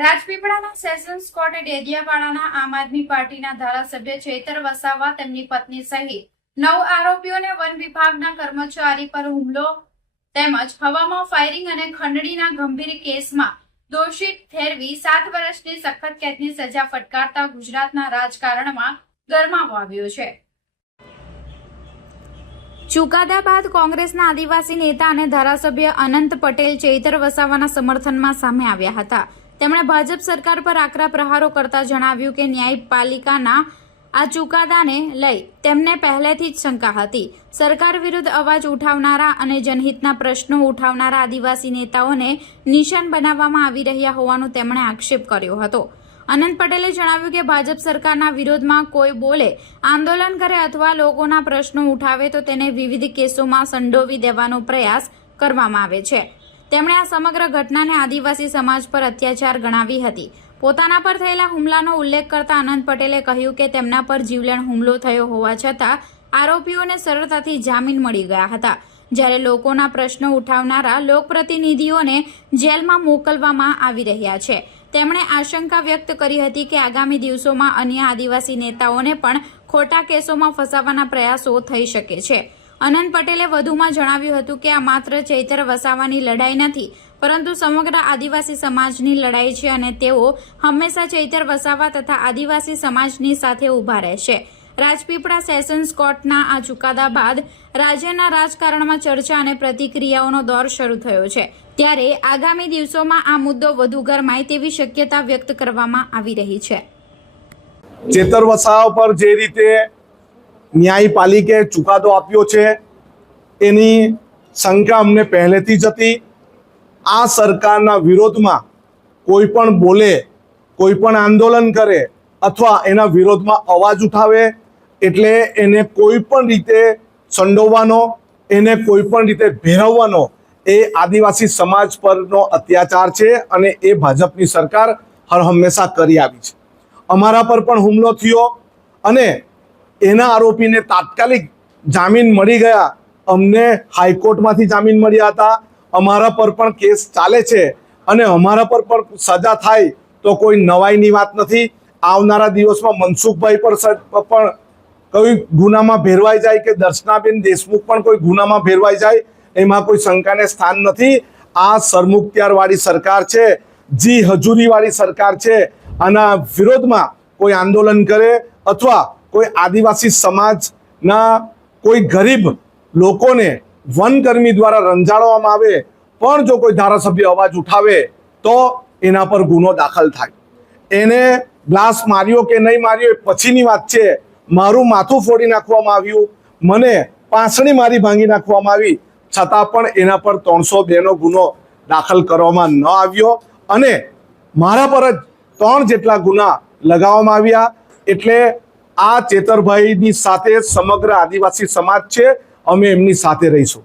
રાજપીપળાના sessions કોર્ટે ડેડિયાપાડાના આમ આદમી પાર્ટીના ધારાસભ્ય ચેતર વસાવા તેમની પત્ની સહિત 9 આરોપીઓને વન વિભાગના કર્મચારી પર હુમલો તેમજ હવામાં ફાયરિંગ અને ખંડણીના ગંભીર કેસમાં દોષિત ઠેરવી 7 વર્ષની સખત કેદની સજા ફટકારતા ગુજરાતના રાજકારણમાં ગરમાવો આવ્યો છે। ચુકાદા બાદ કોંગ્રેસના આદિવાસી નેતા અને ધારાસભ્ય અનંત પટેલ ચેતર વસાવાના સમર્થનમાં સામે આવ્યા હતા। તેમણે ભાજપ સરકાર પર આકરા પ્રહારો કરતા જણાવ્યું કે ન્યાયપાલિકાના આ ચુકાદાને લઈ તેમને પહેલેથી જ શંકા હતી। સરકાર વિરુદ્ધ અવાજ ઉઠાવનારા અને જનહિતના પ્રશ્નો ઉઠાવનારા આદિવાસી નેતાઓને નિશાન બનાવવામાં આવી રહ્યા હોવાનો તેમણે આક્ષેપ કર્યો હતો। અનંત પટેલે જણાવ્યું કે ભાજપ સરકારના વિરોધમાં કોઈ બોલે, આંદોલન કરે અથવા લોકોના પ્રશ્નો ઉઠાવે તો તેને વિવિધ કેસોમાં સંડોવી દેવાનો પ્રયાસ કરવામાં આવે છે। તેમણે આ સમગ્ર ઘટનાને આદિવાસી સમાજ પર અત્યાચાર ગણાવી હતી। પોતાના પર થયેલા હુમલાનો ઉલ્લેખ કરતા અનંત પટેલે કહ્યું કે તેમના પર જીવલેણ હુમલો થયો હોવા છતાં આરોપીઓને સરળતાથી જામીન મળી ગયા હતા, જ્યારે લોકોના પ્રશ્નો ઉઠાવનારા લોકપ્રતિનિધિઓને જેલમાં મોકલવામાં આવી રહ્યા છે। તેમણે આશંકા વ્યક્ત કરી હતી કે આગામી દિવસોમાં અન્ય આદિવાસી નેતાઓને પણ ખોટા કેસોમાં ફસાવવાના પ્રયાસો થઈ શકે છે। અનંત પટેલે વધુમાં જણાવ્યું હતું કે આ માત્ર ચૈતર વસાવાની લડાઈ નથી, પરંતુ સમગ્ર આદિવાસી સમાજની લડાઈ છે અને તેઓ હંમેશા ચૈતર વસાવા તથા આદિવાસી સમાજની સાથે ઊભા રહેશે। રાજપીપળા સેશન્સ કોર્ટના આ ચુકાદા બાદ રાજ્યના રાજકારણમાં ચર્ચા અને પ્રતિક્રિયાઓનો દોર શરૂ થયો છે, ત્યારે આગામી દિવસોમાં આ મુદ્દો વધુ ગરમાય તેવી શક્યતા વ્યક્ત કરવામાં આવી રહી છે। ચેતર વસાવા પર જે રીતે ન્યાયપાલિકે ચુકાદો આપ્યો છે એની શંકા અમને પહેલેથી જ હતી। આ સરકારના વિરોધમાં કોઈ પણ બોલે, કોઈ પણ આંદોલન કરે અથવા એના વિરોધમાં અવાજ ઉઠાવે એટલે એને કોઈ પણ રીતે સંડોવવાનો, એને કોઈ પણ રીતે ભેરવવાનો એ આદિવાસી સમાજ પરનો અત્યાચાર છે અને એ ભાજપની સરકાર હર હંમેશા કરી આવી છે। અમારા પર પણ હુમલો થયો અને એના આરોપીને તાત્કાલિક જામીન મળી ગયા। અમને હાઈકોર્ટમાંથી જામીન મળ્યા હતા। અમારા પર પણ કેસ ચાલે છે અને અમારા પર પણ સજા થાય તો કોઈ નવાઈની વાત નથી। આવનારા દિવસમાં મનસુખભાઈ પણ કોઈ ગુનામાં ભેરવાઈ જાય કે દર્શનાબેન દેશમુખ પણ કોઈ ગુનામાં ભેરવાઈ જાય એમાં કોઈ શંકાને સ્થાન નથી। આ સરમુખત્યારવાળી સરકાર છે, જી હજુરીવાળી સરકાર છે। આના વિરોધમાં કોઈ આંદોલન કરે અથવા કોઈ આદિવાસી સમાજના કોઈ ગરીબ લોકોને વનકર્મી દ્વારા રંજાડવામાં આવે પણ જો કોઈ ધારાસભ્ય અવાજ ઉઠાવે તો એના પર ગુનો દાખલ થાય। એને ગ્લાસ માર્યો કે નહીં માર્યો એ પછીની વાત છે। મારું માથું ફોડી નાખવામાં આવ્યું, મને પાંસળી મારી ભાંગી નાખવામાં આવી, છતાં પણ એના પર 302નો ગુનો દાખલ કરવામાં ન આવ્યો અને મારા પર જ 3 જેટલા ગુના લગાવવામાં આવ્યા। એટલે આ ચેતરભાઈની સાથે સમગ્ર આદિવાસી સમાજ છે, અમે એમની સાથે રહીશું।